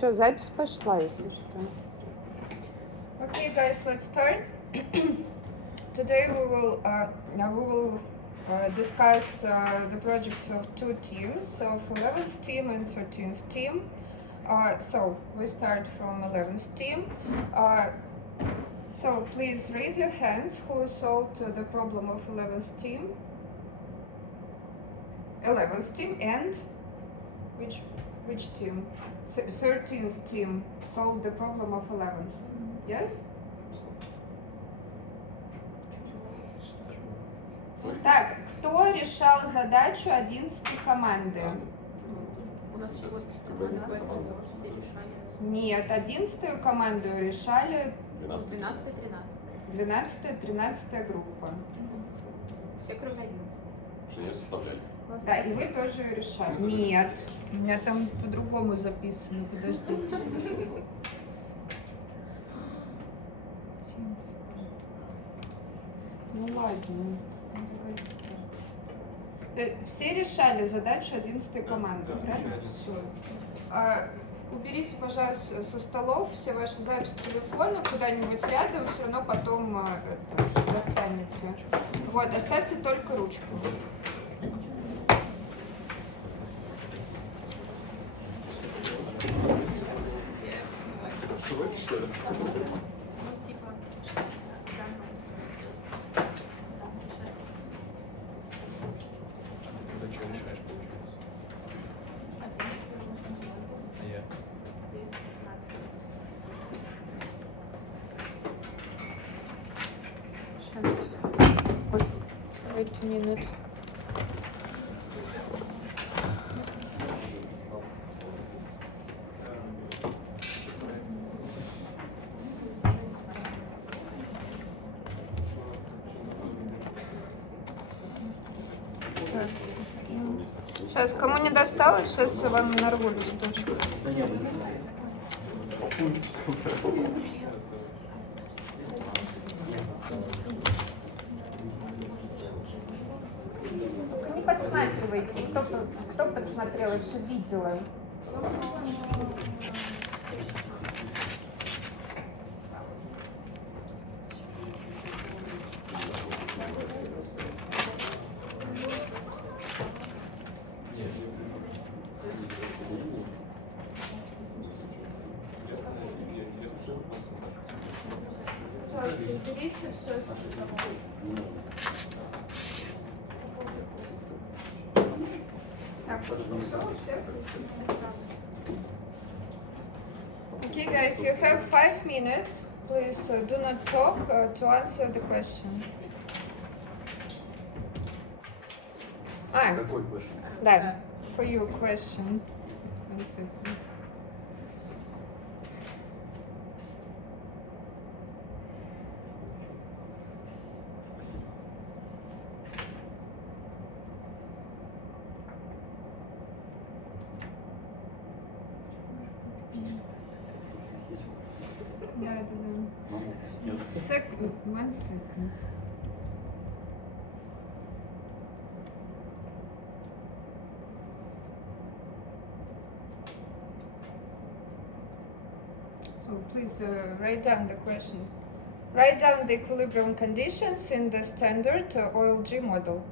Все, запись пошла, если что. Okay, guys, let's start. Today we will discuss the projects of two teams, of 11th team and 13th team. So we start from 11th team. So please raise your hands who solved the problem of 11th team. 11th team and which team? 13th team solved the problem of 11th. Yes? Так, кто решал задачу 11 команды? У нас всего команда, поэтому все решали. Нет, 11-ю команду решали 12-13. группа. Все кроме 11. Что ее составляли? Да, и вы тоже ее решали. Нет, у меня там по-другому записано, подождите. Ну ладно, давайте так. Все решали задачу 11-й команды, правильно? Все. Уберите, пожалуйста, со столов все ваши записи телефона куда-нибудь рядом, все равно потом достанете. Вот, оставьте только ручку. Швык, что ли? Ну, типа, заново. Ты что решаешь, получается? А я? Сейчас. Ой, wait a minute. Сейчас, кому не досталось, сейчас я вам нарву листочек. Только не подсматривайте. Кто подсмотрел, я все видела. Пожалуйста, уберите все со столов. Так, все. Okay, guys, you have 5 minutes. Please do not talk to answer the question. Какой question? Да, for you question. 1 second. Да. Second, 1 second. So please write down the question. Write down the equilibrium conditions in the standard OLG model.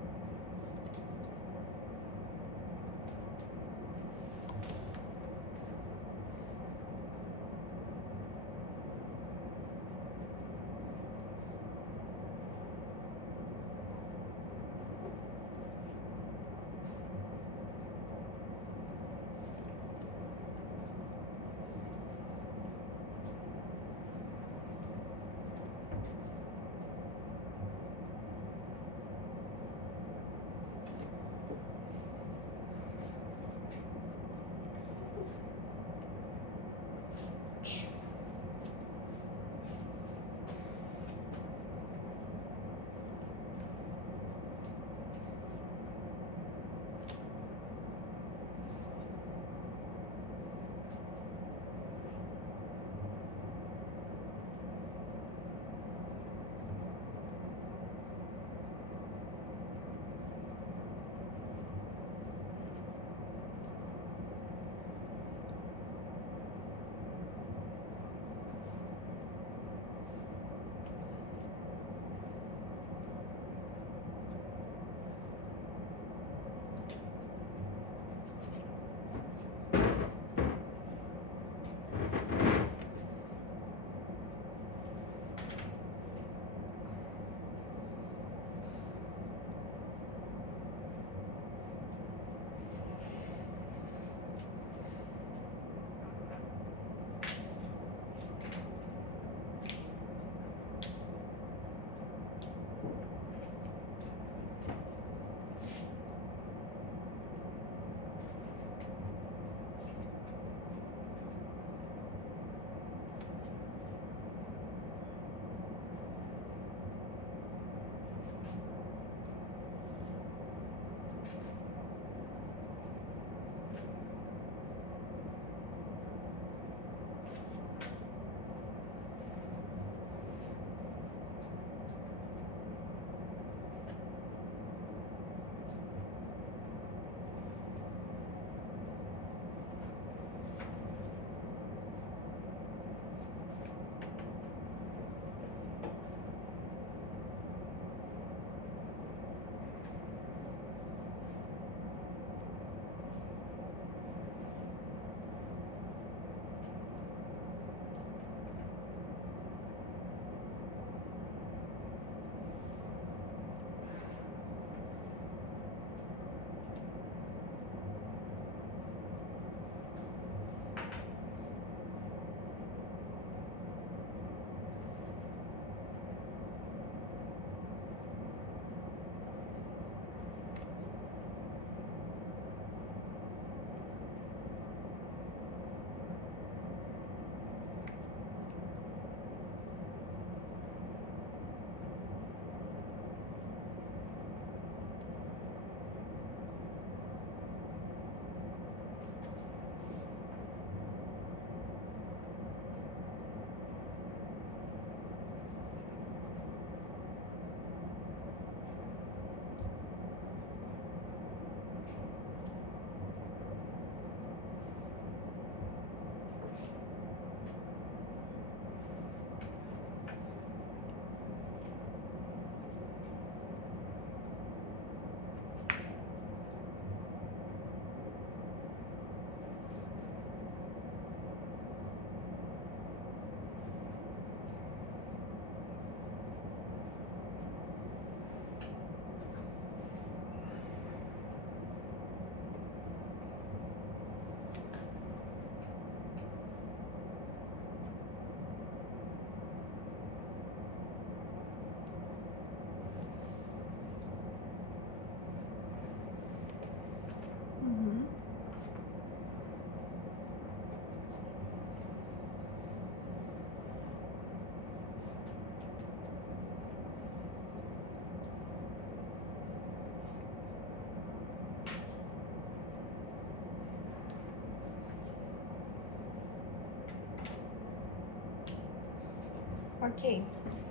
Okay,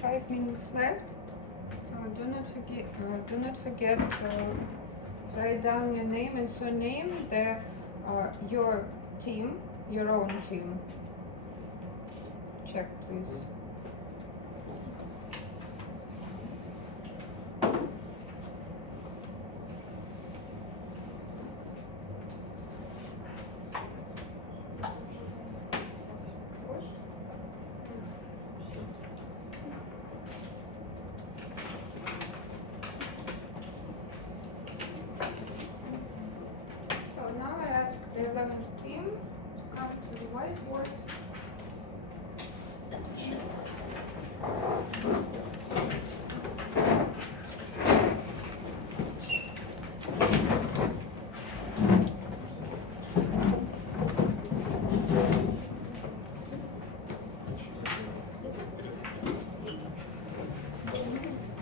5 minutes left. So do not forget to write down your name and surname, your team, your own team. Check, please. So now I ask the 11th team to come to the whiteboard.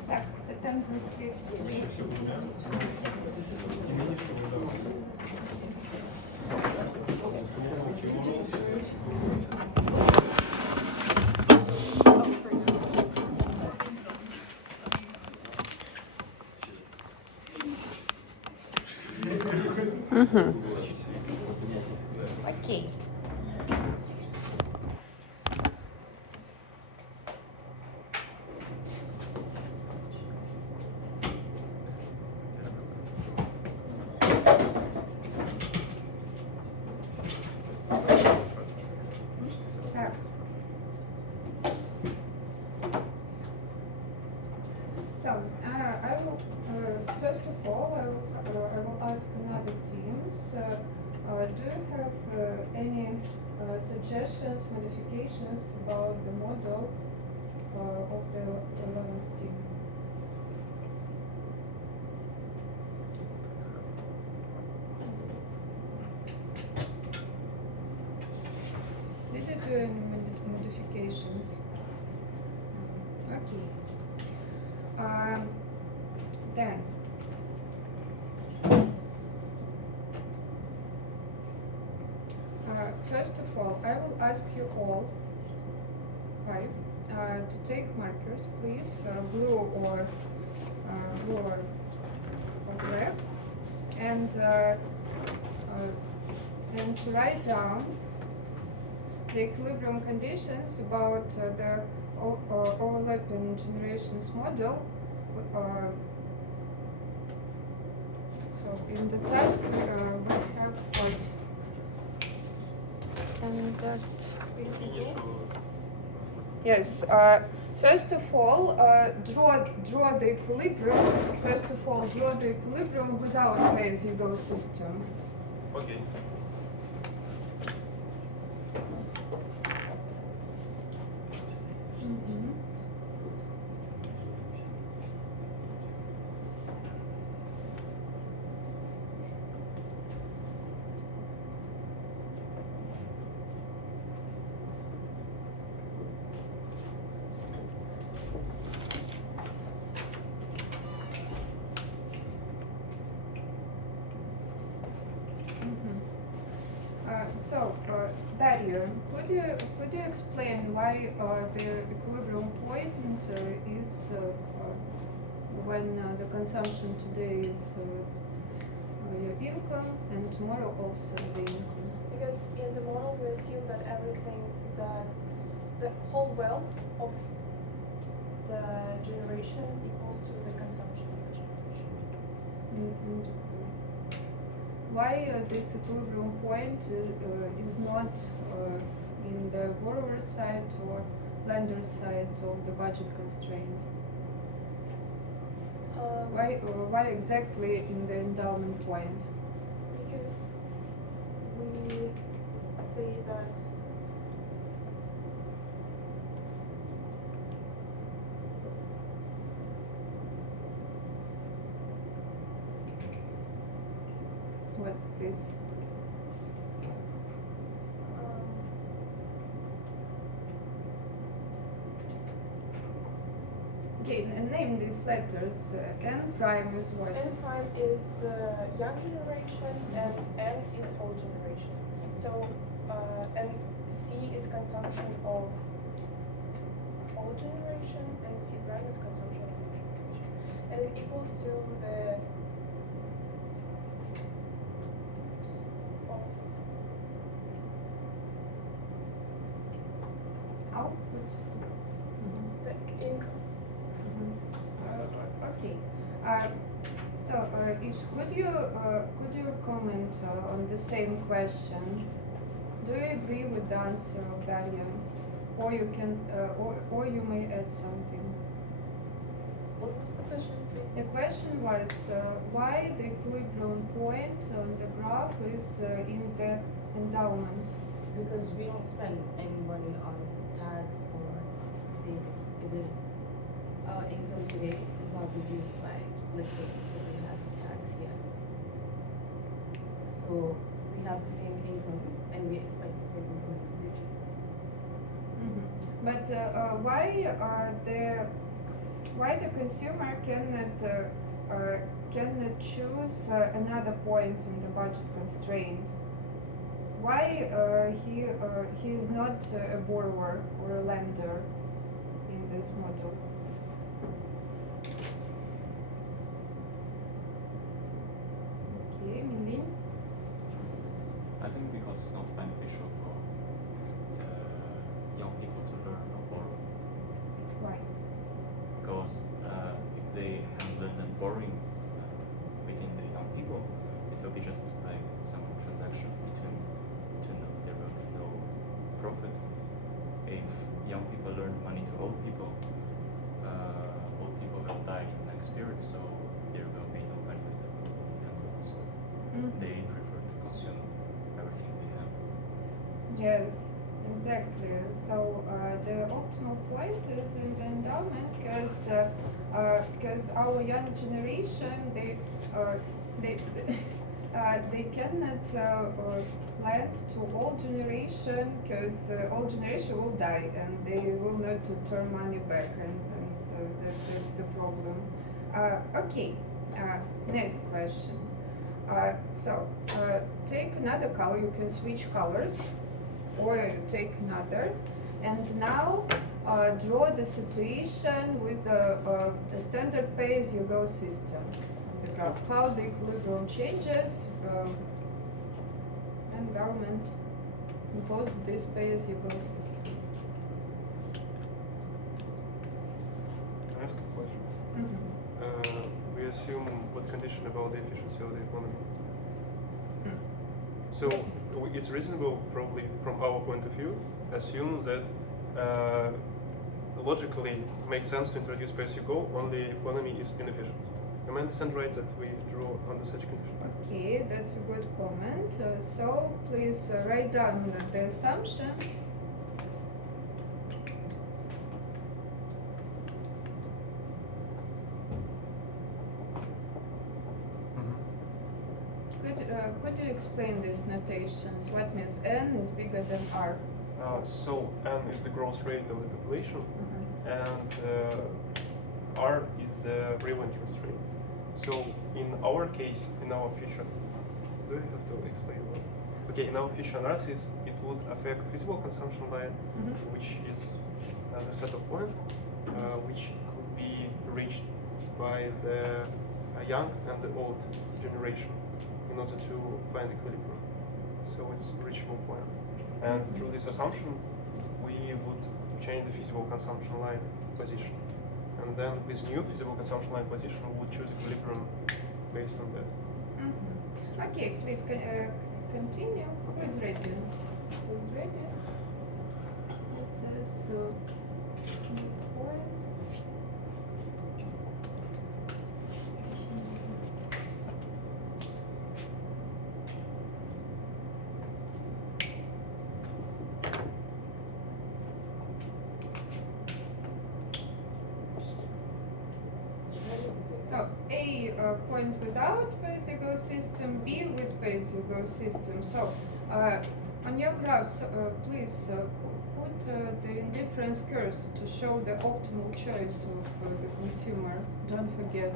Так, attendance list. Окей. Так. So, I will, first of all, I will ask another teams, do you have any suggestions, modifications about the model of the 11th team? Did you do any modifications? Okay. Then, first of all, I will ask you all 5 to take markers, please, blue or black, and to write down the equilibrium conditions about the overlapping generations model. So in the task we have what? And that Yes. First of all, draw the equilibrium. First of all, draw the equilibrium without pay-as-you-go system. Окей. Dario, could you explain why the equilibrium point is when the consumption today is your income and tomorrow also the income? Because in the model we assume that everything, that the whole wealth of the generation equals to the consumption of the generation. And why this equilibrium point is not in the borrower side or lender side of the budget constraint? Why exactly in the endowment point? Because we say that What's this? Okay, name these letters. N prime is what? N prime is young generation and N is old generation. So and C is consumption of old generation and C prime is consumption of new generation. And it equals to the Output. the income. Okay. Ish, could you comment on the same question? Do you agree with the answer of Daria, or you can, or you may add something? What was the question, please? The question was why the equilibrium point on the graph is in the endowment. Because we don't spend any money on tax or saving. It is our income today is not reduced by, let's say, because we have tax here. So we have the same income and we expect the same income in the future. But why the consumer cannot choose another point in the budget constraint? Why he is not a borrower or a lender in this model? Okay, Milin. I think because it's not beneficial for young people to learn or borrow. Why? Because if they handle and borrowing within the young people, it will be just like some transaction between them. There will be no profit. If young people learn money to old people will die in next period, so there will be no benefit of young people. So they prefer to consume everything we have. Yes, exactly. So the optimal point is in the endowment because our young generation they cannot lend to old generation because old generation will die and they will not turn money back and that's the problem. Okay, next question. Take another color, you can switch colors, or take another, and now draw the situation with a standard pay-as-you-go system. The graph, how the equilibrium changes, and government imposes this pay-as-you-go system. Can I ask a question? Mhm. We assume what condition about the efficiency of the economy? So it's reasonable, probably from our point of view, assume that logically makes sense to introduce pay-as-you-go only if economy is inefficient. Am I understand right that we draw under such condition? Okay, that's a good comment. So please write down the assumption. Could you explain these notations? What means n is bigger than r? So n is the growth rate of the population, and r is the real interest rate. So in our case, in our future, do I have to explain what? Okay, in our future analysis, it would affect feasible consumption line, which is the set of points, which could be reached by the young and the old generation in order to find equilibrium. So it's a reachable point. And through this assumption, we would change the feasible consumption line position. And then with new feasible consumption line position, we would choose equilibrium based on that. Okay, please continue. Who is ready? Who is ready? This is point. So A point without pay-as-you-go system, B with pay-as-you-go system. So on your graphs, please put the indifference curves to show the optimal choice of the consumer. Don't forget.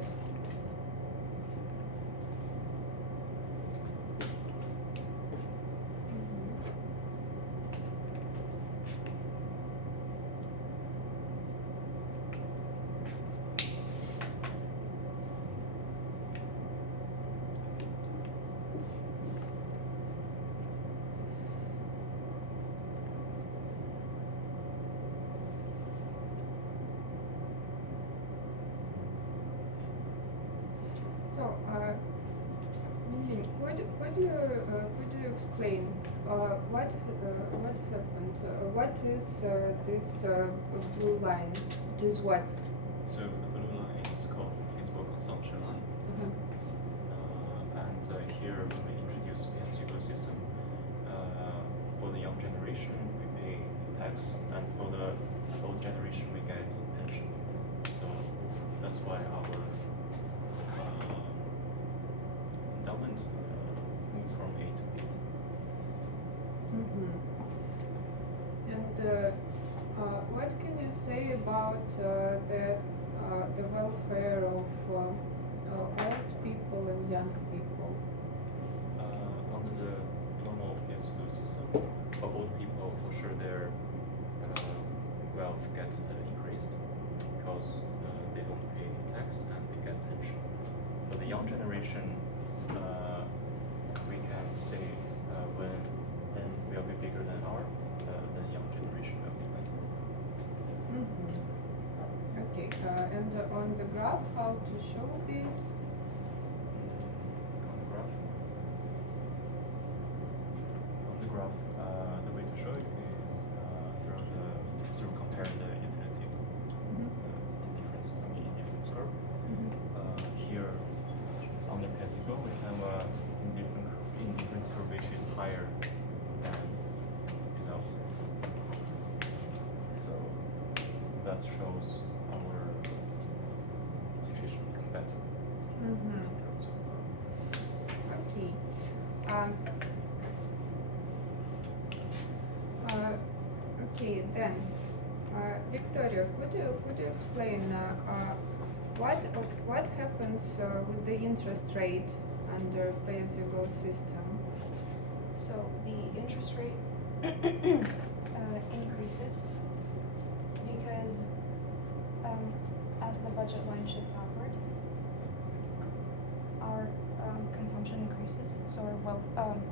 could you explain what happened? What is this blue line? It is what? So the blue line is called feasible consumption line. And here when we introduce PNC ecosystem, for the young generation we pay tax, and for the old generation we get pension. So that's why our endowment moved from A to B. And what can you say about the welfare of old people and young people? Under the normal PSU system, for old people, for sure their wealth gets increased because they don't pay tax and they get pension. For the young generation, we can say when will be bigger than our, the young generation will be better. Okay, and on the graph, how to show this? On the graph, the way to show it is through compare the utility in different scope. Here on the PSU we have in different scope which is higher than result. So that shows our situation become better in terms of. Okay. Okay, then, Victoria, could you explain what happens with the interest rate under pay-as-you-go system? So the interest rate increases because as the budget line shifts upward, our consumption increases. So our wealth.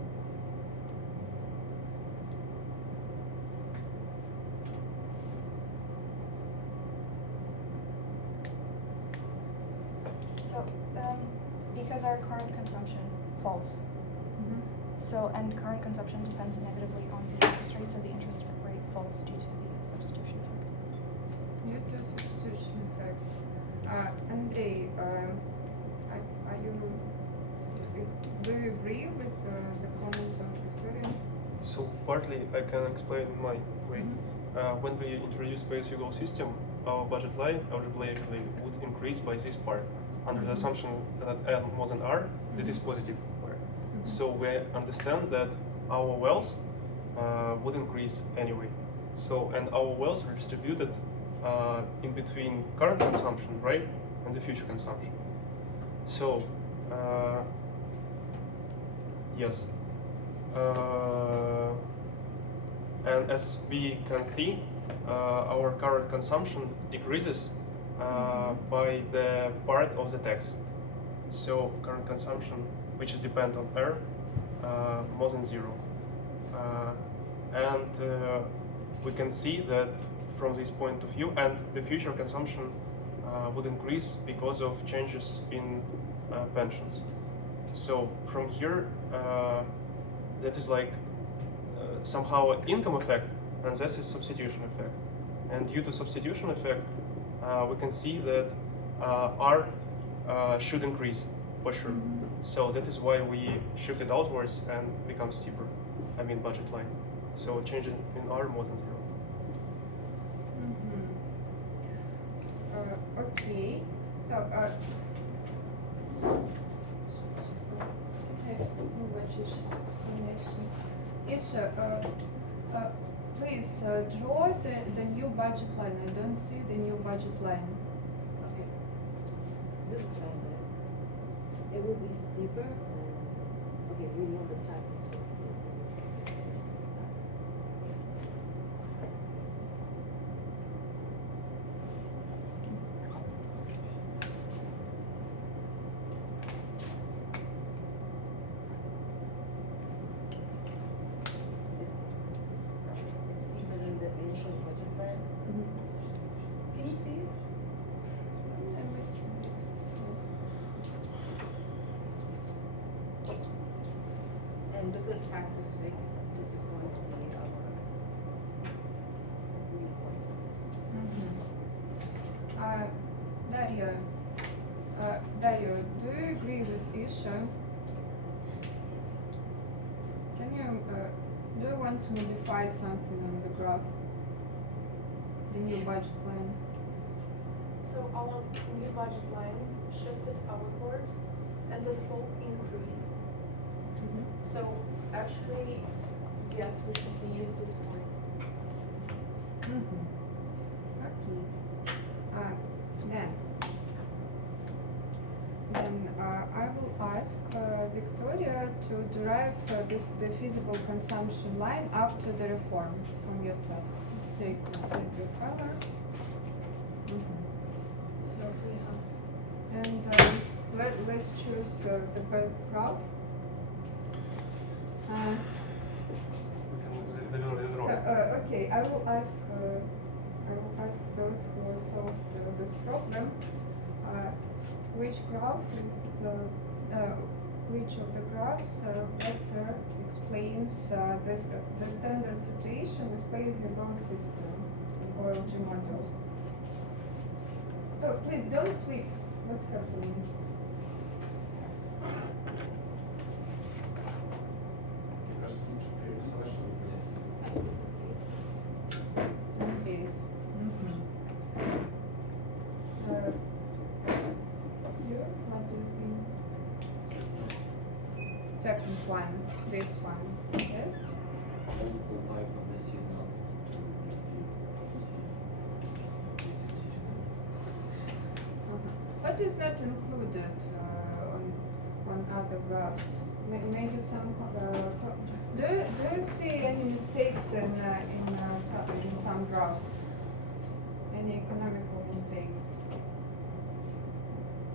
Because our current consumption falls. So, and current consumption depends negatively on the interest rate, so the interest rate falls due to the substitution effect. Due to substitution effect. Andrei, do you agree with the comment of Victoria? So partly I can explain in my way. When we introduce pay-as-you-go system, our budget line algebraically would increase by this part, under the assumption that N more than R, that is positive part. So we understand that our wealth would increase anyway. So, and our wealth are distributed in between current consumption, right, and the future consumption. So, yes. And as we can see, our current consumption decreases by the part of the tax. So current consumption, which is dependent on R, more than zero. And we can see that from this point of view, and the future consumption would increase because of changes in pensions. So from here, that is like somehow an income effect, and this is substitution effect. And due to substitution effect, we can see that R should increase for sure. So that is why we shift it outwards and become steeper. I mean budget line. So change in R more than zero. Okay. So explanation. Isha, please draw the new budget line. I don't see the new budget line. Okay. This is fine, but it will be steeper. And, okay, we know the taxes first. So this is. It's steeper than the initial budget line. Can you see it? And tax is fixed, this is going to be our new point. Dario, do you agree with Isha? Can you, do you want to modify something on the graph? The new budget line? So our new budget line shifted outwards and the slope increased. So actually, yes, we should be at this point. Okay. Then I will ask Victoria to derive the feasible consumption line after the reform from your task. Take your color. So we have And let's choose the best graph. Okay, I will ask those who solved this problem which graph is which of the graphs better explains the standard situation with pay-as-you-go system in OLG model. Oh, please don't sleep. What's happening? Base. You, what do you think? Second one, this one, yes? What is not included on other graphs? Maybe some. Do you see any mistakes in some graphs? Any economical mistakes?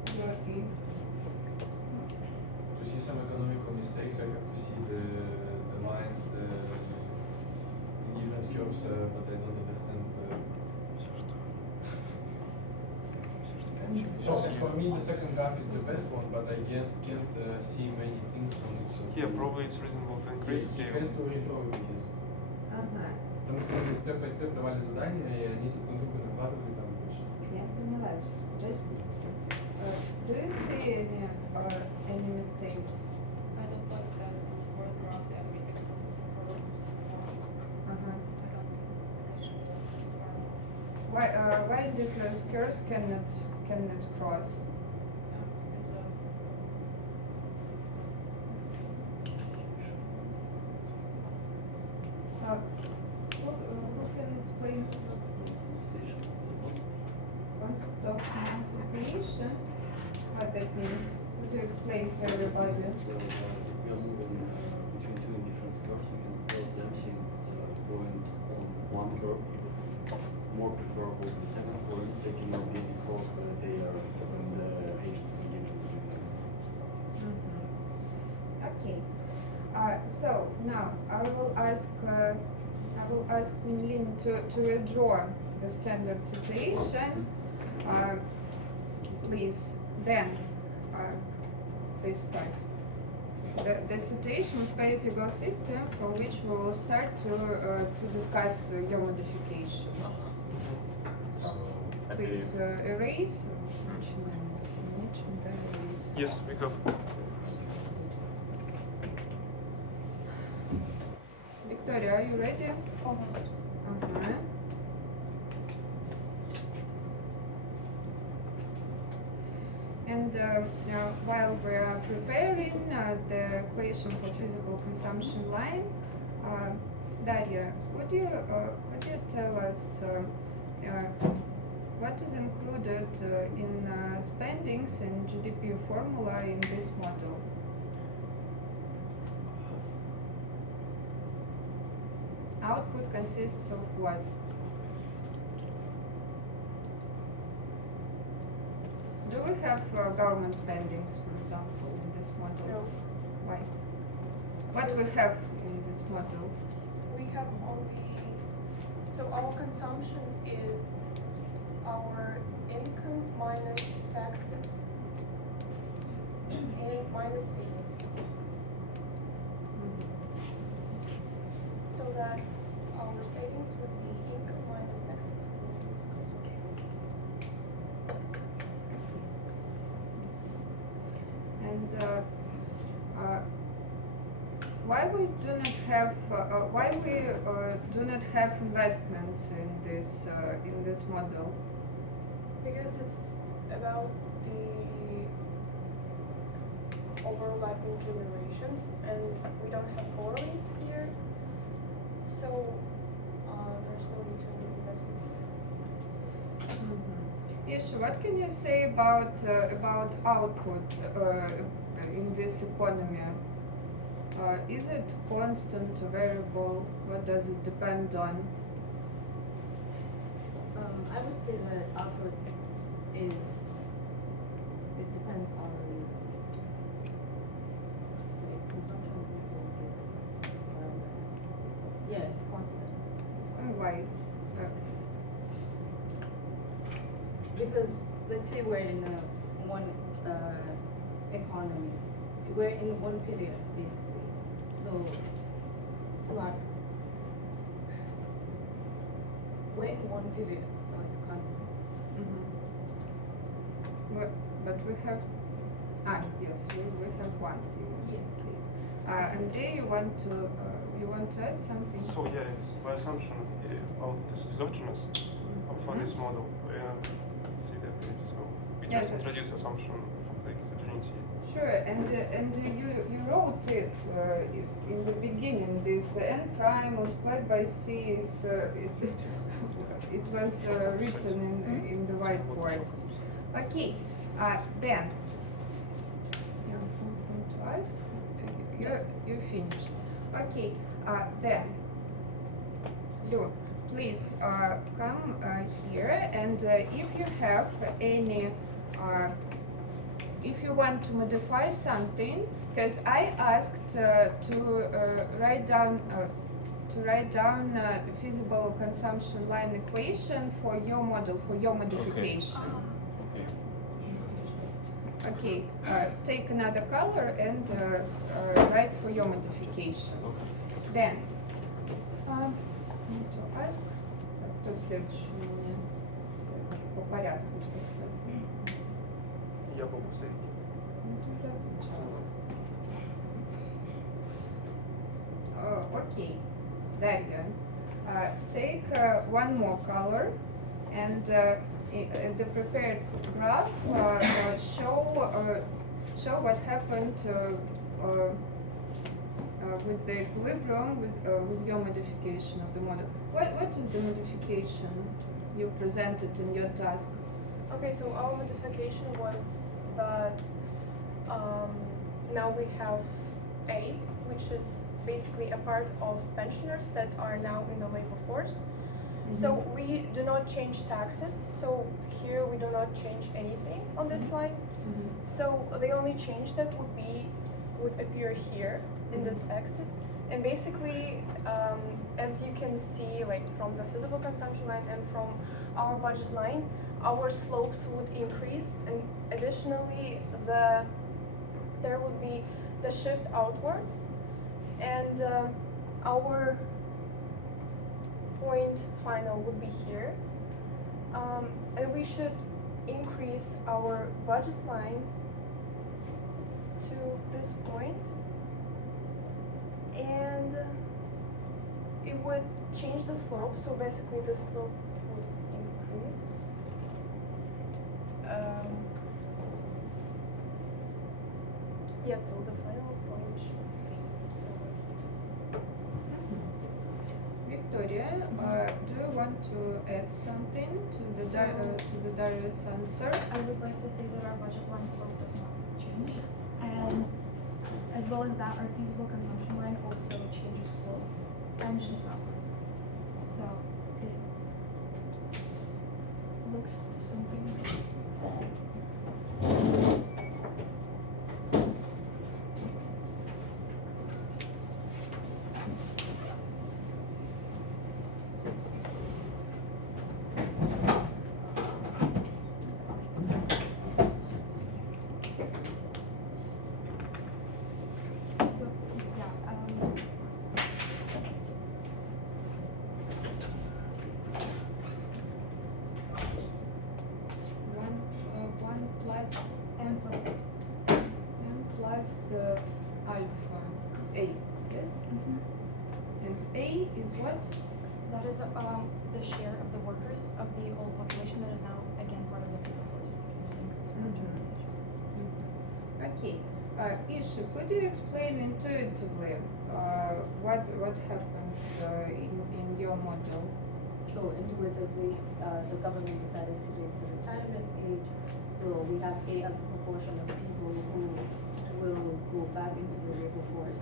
Georgi? To see some economical mistakes, I have to see the lines, the different curves, but I don't understand. So as for me, the second graph is the best one, but I can't see many things on it. So Yeah, probably it's reasonable to increase Yes, scale. has to read over yes. Ага. Потому что они степ-бай-степ давали задания, и они друг на друга накладывали там больше. Я поняла. Do you see any mistakes? I don't like that word graph and everything was Uh-huh. I don't think I should Why different curves cannot cross? Who can explain one-stop situation? What that means? Would you explain to everybody? So if we are moving between two different curves, we can cross them since going on one curve is more preferable to the second point, taking a big cross where they are when the agents are different between them. Okay. So now I will ask Minlin to redraw the standard situation. Please. Then, please start. The situation with pay-as-you-go system for which we will start to discuss your modification. So at Please the erase. Yes, we have. Victoria, are you ready? almost. Uh-huh. And while we are preparing the equation for feasible consumption line, Daria, could you tell us what is included in spendings and GDP formula in this model? Output consists of what? Do we have government spendings, for example, in this model? No, Why? What we have in this model? we have only, so our consumption is our income minus taxes and minus savings. so that our savings would be income minus taxes. And why we do not have investments in this model? Because it's about the overlapping generations, and we don't have borrowings here, so there's no need to do investments here. Isha, what can you say about output in this economy? Is it constant or variable? What does it depend on? I would say that output is, it depends on, like, consumption is equal to, yeah, it's constant. And why? Because let's say we're in one economy, we're in one period basically, so it's not, we're in one period, so it's constant. But we have, yes, we have one. Andrei, you want to add something? So yeah, it's by assumption this is exogenous for this model. See that so we Yes. just introduce assumption of the exogeneity. Sure, and you wrote it in the beginning. This n prime multiplied by c. It was written in the whiteboard. Okay, then you want to ask? You finished. Okay, then Lu, please come here, and if you have any. If you want to modify something, because I asked to write down the feasible consumption line equation for your model, for your modification. Okay, take another color and write for your modification. Then, need to ask, кто следующий у меня? По порядку все сказать. Я могу ставить. Okay, Daria, take one more color, and in the prepared graph show what happened with the equilibrium with your modification of the model. What is the modification you presented in your task? Okay, so our modification was that now we have A, which is basically a part of pensioners that are now in the labor force. So we do not change taxes. So here we do not change anything on this line. So the only change that would appear here in this axis. And basically, as you can see, like from the feasible consumption line and from our budget line, our slopes would increase, and additionally, there would be the shift outwards, and our point final would be here, and we should increase our budget line to this point, and it would change the slope. So basically, the slope would increase. Yeah, so the final point should be somewhere here. Victoria, do you want to add something to the Darius answer? I would like to say that our budget line slope does not change, and as well as that, our feasible consumption line also changes slope and shifts upwards. So it looks something like is what? That is the share of the workers of the old population that is now again part of the labor force because of the increase in the population. Okay. Isha, could you explain intuitively what happens in your model? So intuitively, the government decided to raise the retirement age. So we have A as the proportion of people who will go back into the labor force.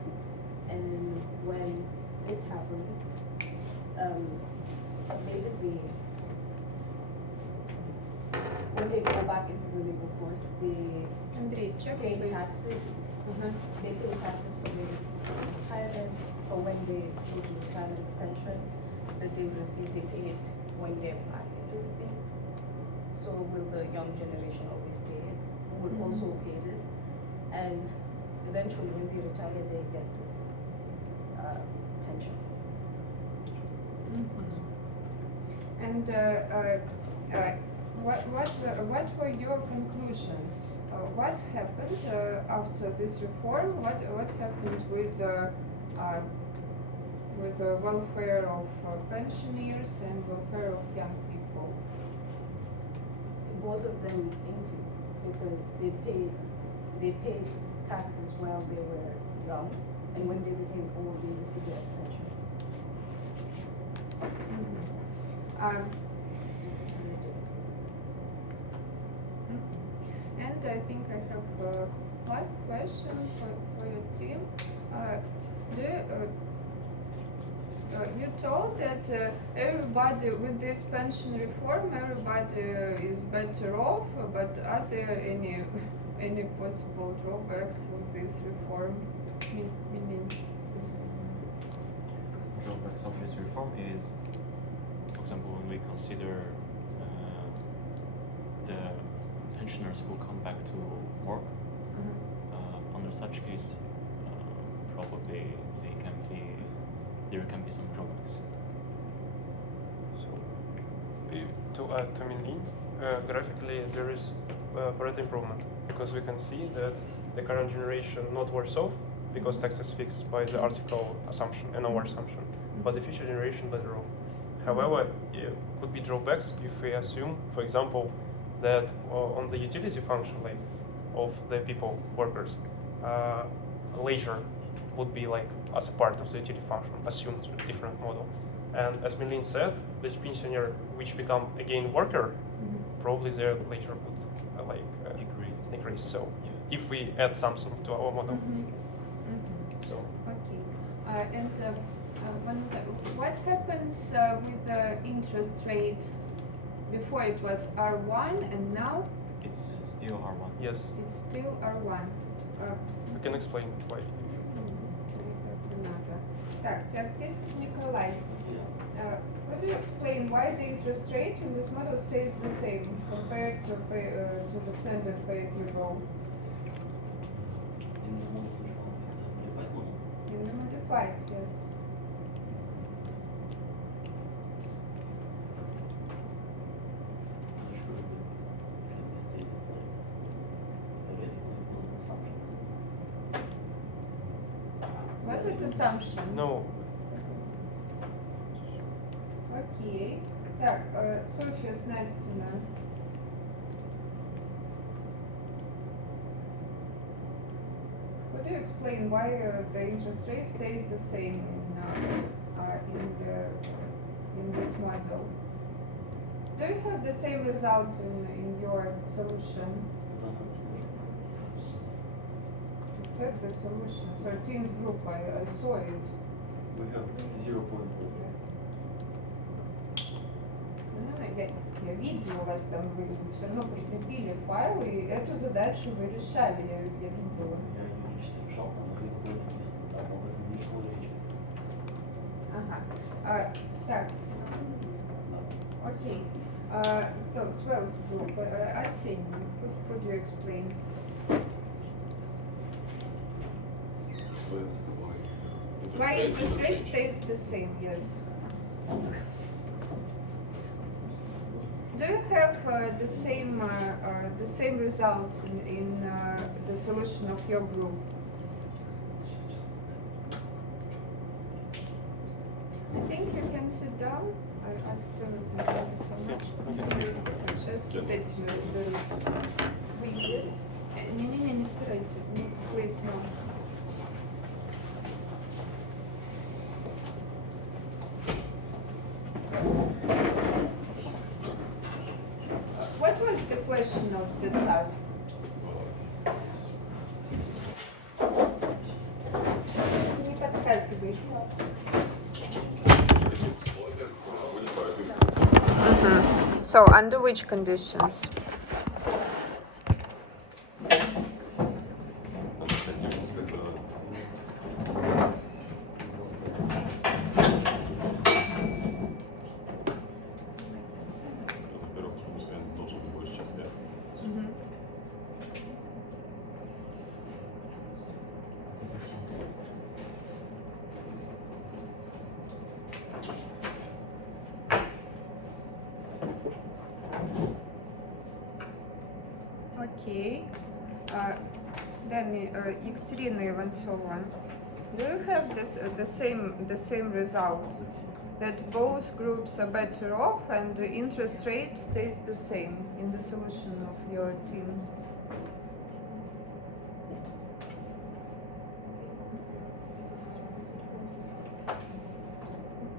And when this happens, basically, when they go back into the labor force, they Andrei, check pay please. taxes. They pay taxes for their retirement, or when they go to retirement pension that they will receive, they pay it when they're back into the thing. So will the young generation always pay it? Will also pay this, and eventually when they retire, they get this pension. And what were your conclusions? What happened after this reform? What happened with the welfare of pensioners and welfare of young people? Both of them increased because they paid taxes while they were young, and when they became old, they received their pension. And I think I have a last question for your team. You told that everybody with this pension reform, everybody is better off, but are there any possible drawbacks of this reform? Meaning, Drawbacks of this reform is, for example, when we consider the pensioners who come back to work, under such case, probably there can be some drawbacks. So, to add to Minlin, graphically there is Pareto improvement because we can see that the current generation not worse off because tax is fixed by the article assumption and our assumption, but the future generation better off. However, it could be drawbacks if we assume, for example, that on the utility function like of the people workers, leisure would be like as a part of the utility function, assumed a different model. And as Minlin said, the pensioner which become again worker, probably their leisure would decrease. So if we add something to our model, so okay. And what happens with the interest rate? Before it was R1 and now It's still R1. yes, it's still R1. we can explain why. Так, Baptist Nikolai, could you explain why the interest rate in this model stays the same compared to the standard pay-as-you-go? In the modified, yes. Was it assumption? No, Окей. Так, Софья Снастина. Could you explain why the interest rate stays the same in this model? Do you have the same result in your solution? You have the solution. 13th group, I saw it. We have 0.4. Я видела вас там, вы все равно прикрепили файл, и эту задачу вы решали, я видела. Я юридически решал, там написано, там об этом не шло речи. Ага. Так, окей. So, 12th group, Arsenij, could you explain? Why interest rate stays the same, yes. Do you have the same results in the solution of your group? I think think you can sit down. I asked everything. Thank you so much. Сейчас с вот этими разберусь. We did. Не-не-не, не стирайте. No, please, no. What was the question of the task? Не подсказывай. So, under which conditions? Во-первых, что муслянин должен быть больше, чем 5. Okay. Then Екатерина Иванцова, do you have the same result? That both groups are better off and the interest rate stays the same in the solution of your team?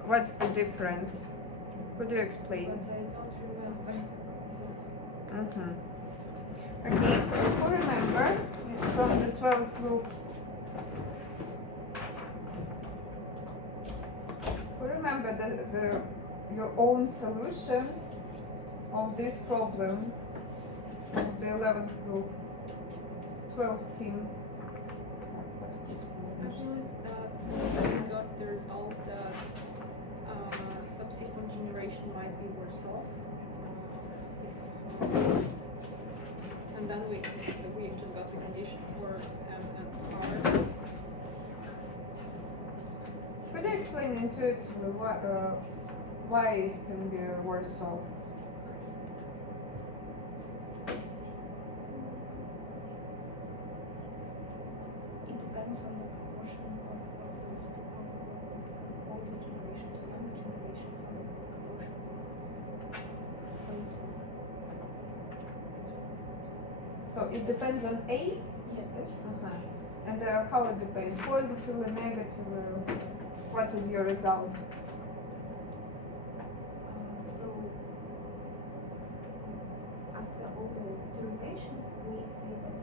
What's the difference? Could you explain? Okay, who remember from the 12th group? Who remember your own solution of this problem of the 11th group, 12th team? Actually, we got the result that subsequent generation might be worse off. And then we just got the condition for M and R. Could you explain intuitively why it can be worse off? It depends on the proportion of those people, older generation to younger generation, so the proportion is going to. So it depends on A? Yes. And how it depends? Positively, negatively? What is your result? So after all the derivations, we say that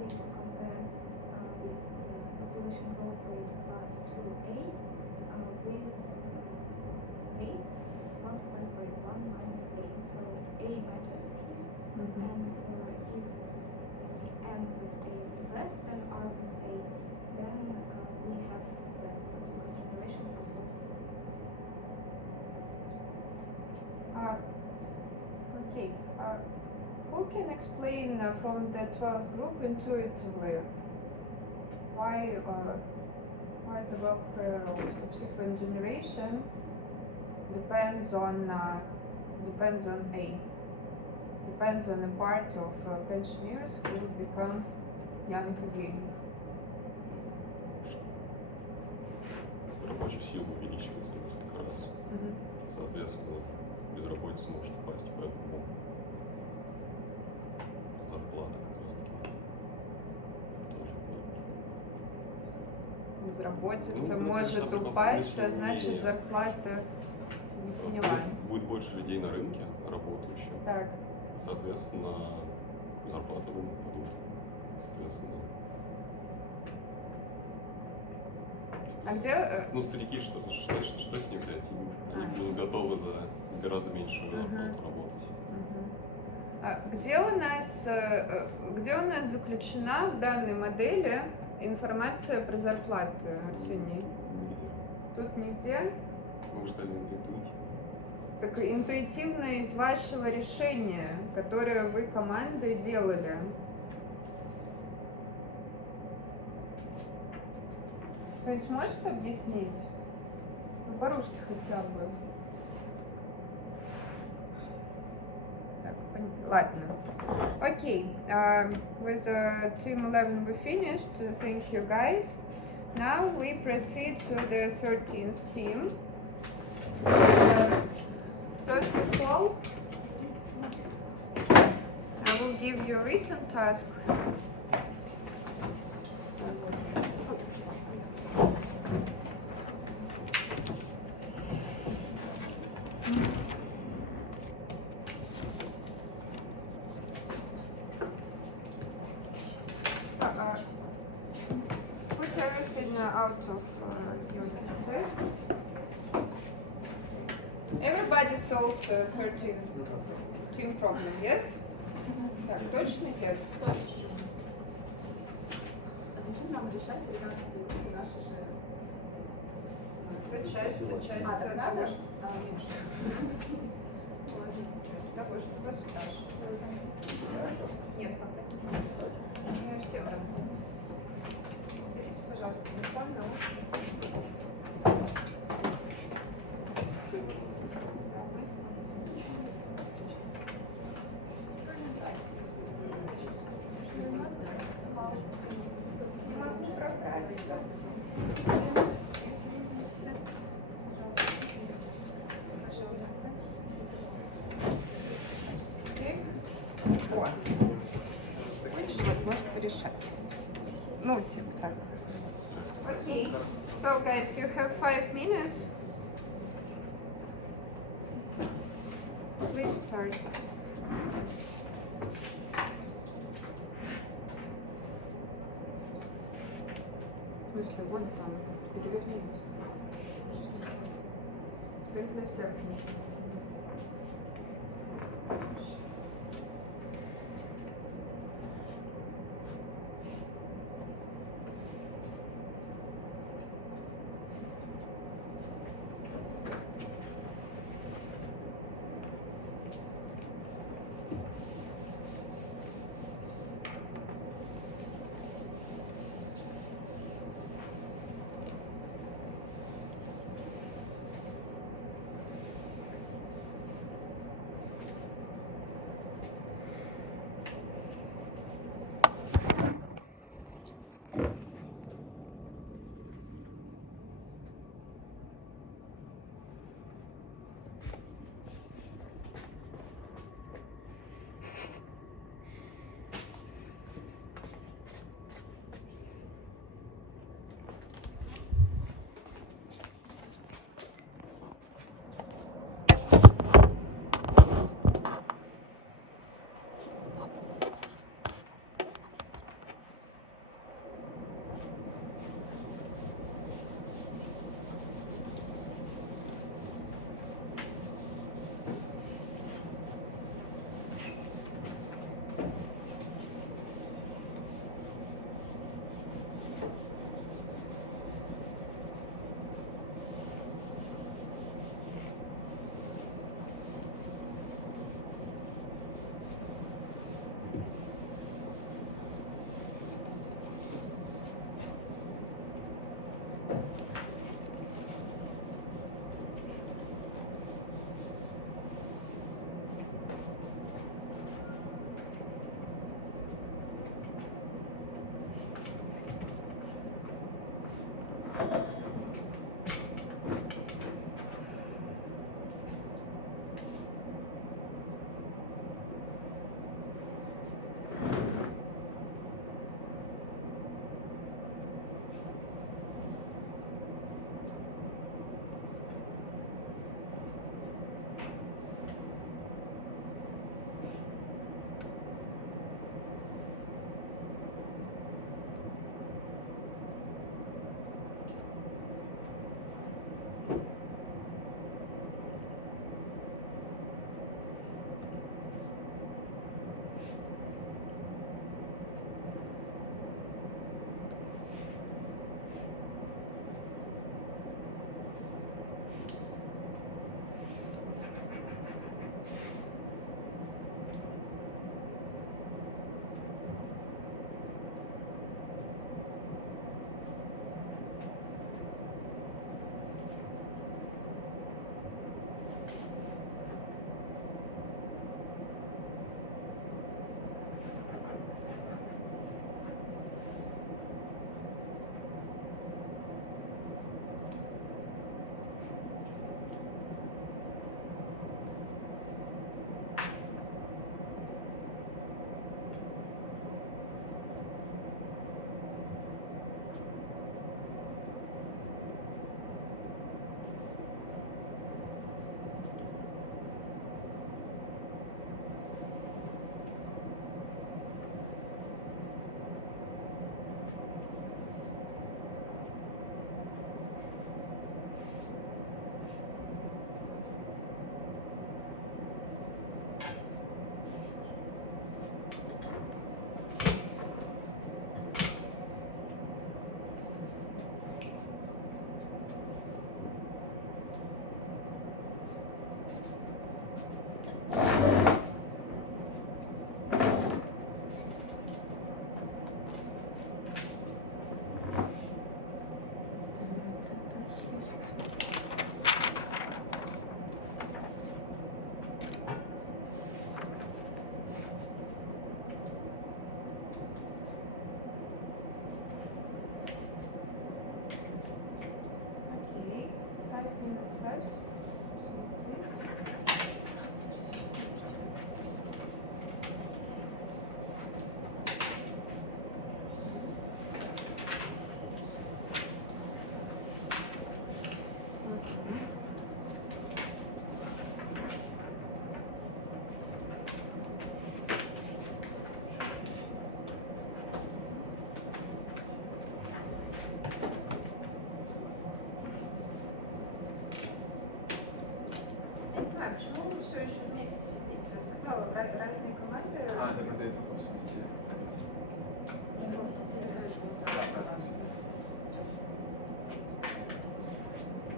we need to compare this population growth rate plus 2a with 8 multiplied by 1 minus a. So a matters here, and if n with a is less than r with a, then we have that subsequent generations are also. Okay. Who can explain from the 12th group intuitively why the welfare of subsequent generation depends on A, depends on a part of pensioners who become young again? Рабочая сила увеличивается несколько раз. Соответственно, безработица может упасть, поэтому зарплата как раз таки тоже будет. Безработица Ну, может конечно, упасть, а конечно, значит не- зарплата не поняла. Будет больше людей на рынке работающих. Так. Соответственно, зарплаты упадут. Соответственно. А где, Ну, старики, что с них взять? Они будут готовы за гораздо меньшую зарплату работать. Где у нас заключена в данной модели информация про зарплаты, Арсений? Тут нигде? Мы же дали интуитивно. Так интуитивно из вашего решения, которое вы командой делали. Кто-нибудь может объяснить? Ну, по-русски хотя бы. Так, ладно. Okay, with team 11 we finished. Thank you guys. Now we proceed to the 13th team. First of all, I will give you a written task. So, put everything out of your tasks. Everybody solved 13 team problem, yes? Так, точно yes? А зачем нам решать 13 наши же? Это часть А, так надо? того, А, меньше. того, что вы спрашиваете. Нет, пока. Я всем раздам. Берите, пожалуйста, телефон, наушники. Не могу проправиться. Пожалуйста. Окей. О. Хочешь, вот, можешь порешать. Ну, типа так. Окей. So, guys, you have 5 minutes. Please start. В смысле, вон там, переверни. Sprinkler surface. понимаю, почему вы все еще вместе сидите. Я сказала, разные команды. А, так это просто все.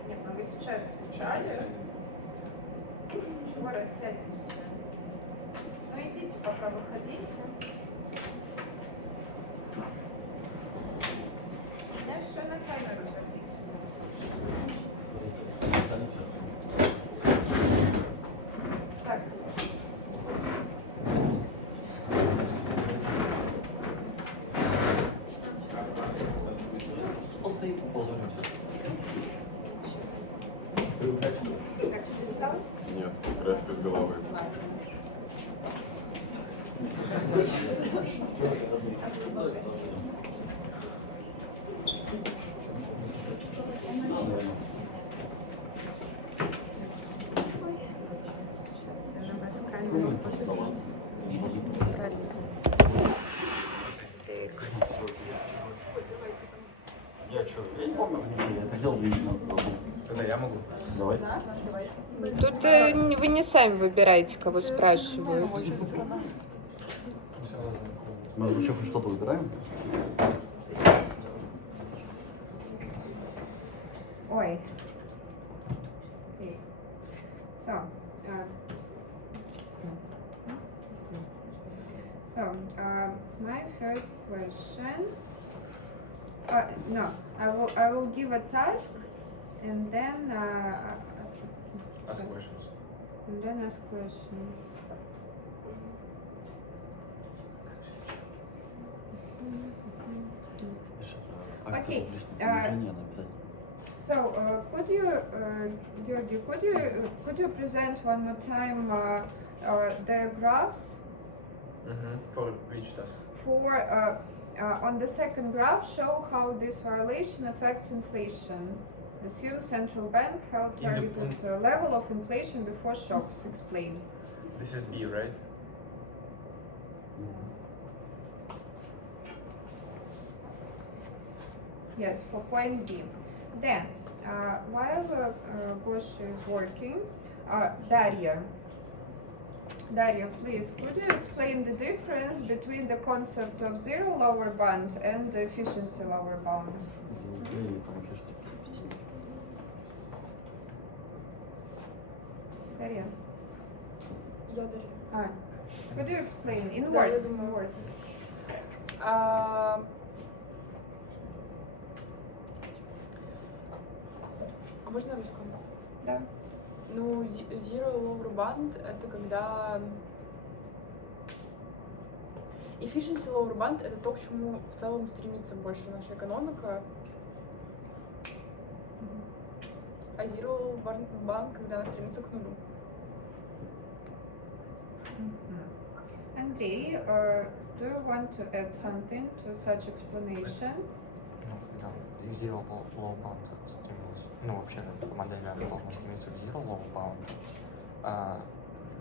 Нет, ну вы сейчас писали. Чего рассядемся? Ну идите, пока выходите. Я все на камеру записываю. Так. Постоит, позоримся. Так, писал? Нет, график из головы. Я на вас камеру Я что, я не помню уже неделю, я хотел видеть нас забыл. Тогда я могу. Давай. Тут вы не сами выбираете, кого спрашивают. Мы вообще хоть что-то выбираем? Ой. So, my first question. No, I will give a task, and then Ask questions. and then ask questions. Акция Окей, публичного движения, она обязательно. So, Georgi, could you present one more time the graphs For which task? for on the second graph show how this violation affects inflation. Assume central bank held In the targeted level of inflation before shocks. Explain. This is B, right? Yes, for point B. Then, while Gosha is working, Daria, please, could you explain the difference between the concept of zero lower bound and the efficiency lower bound? Daria, Я Дарья. could you explain in Да, я words? думаю. In words. А можно на русском? Да. Ну, Zero Lower Band — это когда... Efficiency Lower Band — это то, к чему в целом стремится больше наша экономика. А Zero Lower Band, когда она стремится к нулю. Андрей, do you want to add something to such explanation? Да, и Zero Low Bound стремилась. Ну, вообще, эта модель должна стремиться к Zero Low Bound.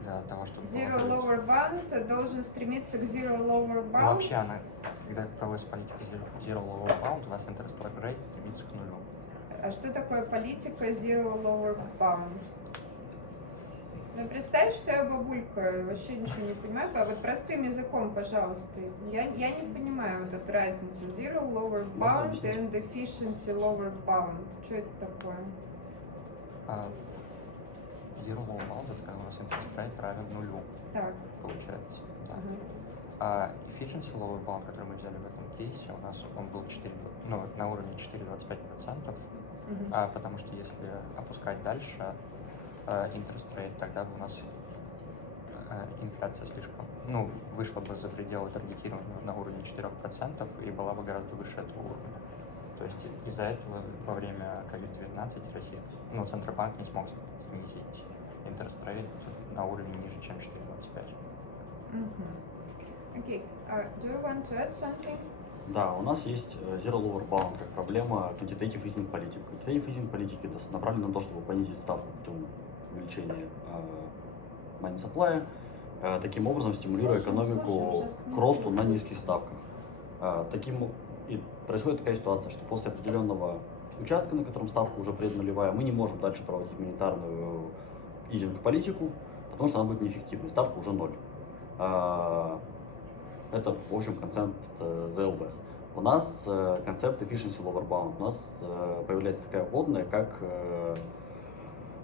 Для того, чтобы... Zero Lower Bound должен стремиться к Zero Lower Ну, Bound. вообще, она, когда проводится политика Zero Low Bound, у вас interest rate стремится к нулю. А что такое политика Zero Lower Bound? Ну, представь, что я бабулька, вообще ничего не понимаю. А вот простым языком, пожалуйста. Я не понимаю вот эту разницу. Zero Lower Bound and Efficiency Lower Bound. Что это такое? Zero Low Bound — это когда у нас interest rate равен нулю, Так. получается. Да. Ага. А Efficiency Lower Bound, который мы взяли в этом кейсе, у нас он был 4, ну, на уровне 4,25%, потому что если опускать дальше interest rate, тогда бы у нас инфляция слишком, ну, вышла бы за пределы таргетирования на уровне 4% и была бы гораздо выше этого уровня. То есть из-за этого во время COVID-19 российский, ну, Центробанк не смог снизить interest rate на уровне ниже, чем 4,25. Окей. Do you want to add something? Да, у нас есть Zero Lower Bound как проблема quantitative easing политик. Quantitative easing политики направлены на то, чтобы понизить ставку путем увеличения money supply, таким образом стимулируя экономику к росту на низких ставках. И происходит такая ситуация, что после определенного участка, на котором ставка уже преднулевая, мы не можем дальше проводить монетарную политику, потому что она будет неэффективной, ставка уже 0. Это, в общем, концепт ЗЛБ. У нас концепт efficiency lower bound. У нас появляется такая вводная, как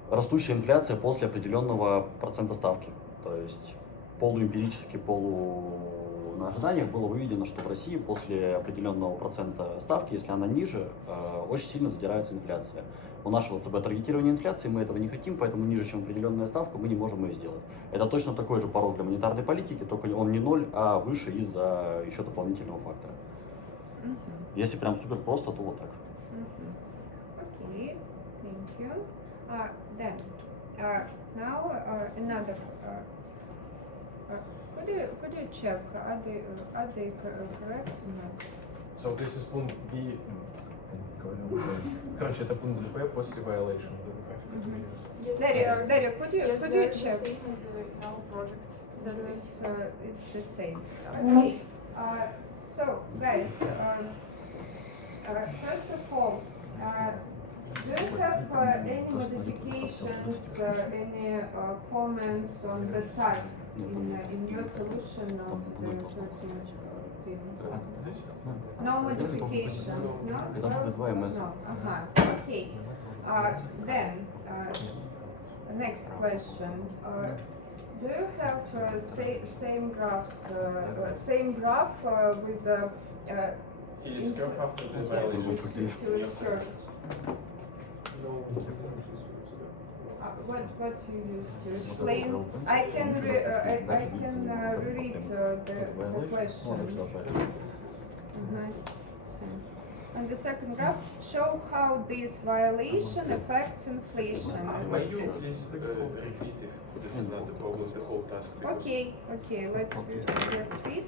растущая инфляция после определенного процента ставки. То есть полуэмпирически, на ожиданиях было выведено, что в России после определенного процента ставки, если она ниже, очень сильно задирается инфляция. У нашего ЦБ таргетирования инфляции мы этого не хотим, поэтому ниже, чем определенная ставка, мы не можем ее сделать. Это точно такой же порог для монетарной политики, только он не 0, а выше из-за еще дополнительного фактора. Если прям супер просто, то вот так. Okay, thank you. Then, now another. Could you check are they correct or not? So this is пункт B. Короче, это пункт B после violation. Daria, could you check? The same as the our project. That is, it's the same. Okay. So, guys, first of all, do you have any modifications, any comments on the task in your solution of the 13th team? No modifications, no? No. Okay. Then, next question. Do you have same graph with the Phillips curve after the yes, violation. to research? What you use to explain? I can reread the question. And the second graph, show how this violation affects inflation. May you please repeat if this is not the problem, the whole task? Okay, let's read.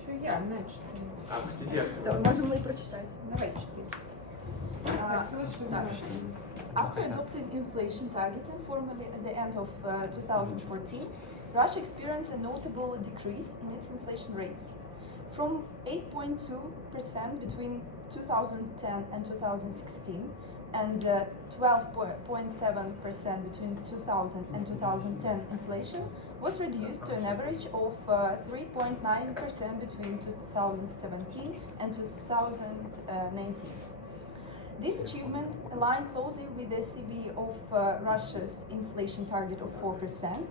Что я начала? Да, можем мы и прочитать. Давай читай. А, Слушай, так. внимательно. After adopting inflation targeting formally at the end of 2014, Russia experienced a notable decrease in its inflation rates. From 8.2% between 2010 and 2016 and 12.7% between 2000 and 2010 inflation was reduced to an average of 3.9% between 2017 and 2019. This achievement aligned closely with the ECB of Russia's inflation target of 4%,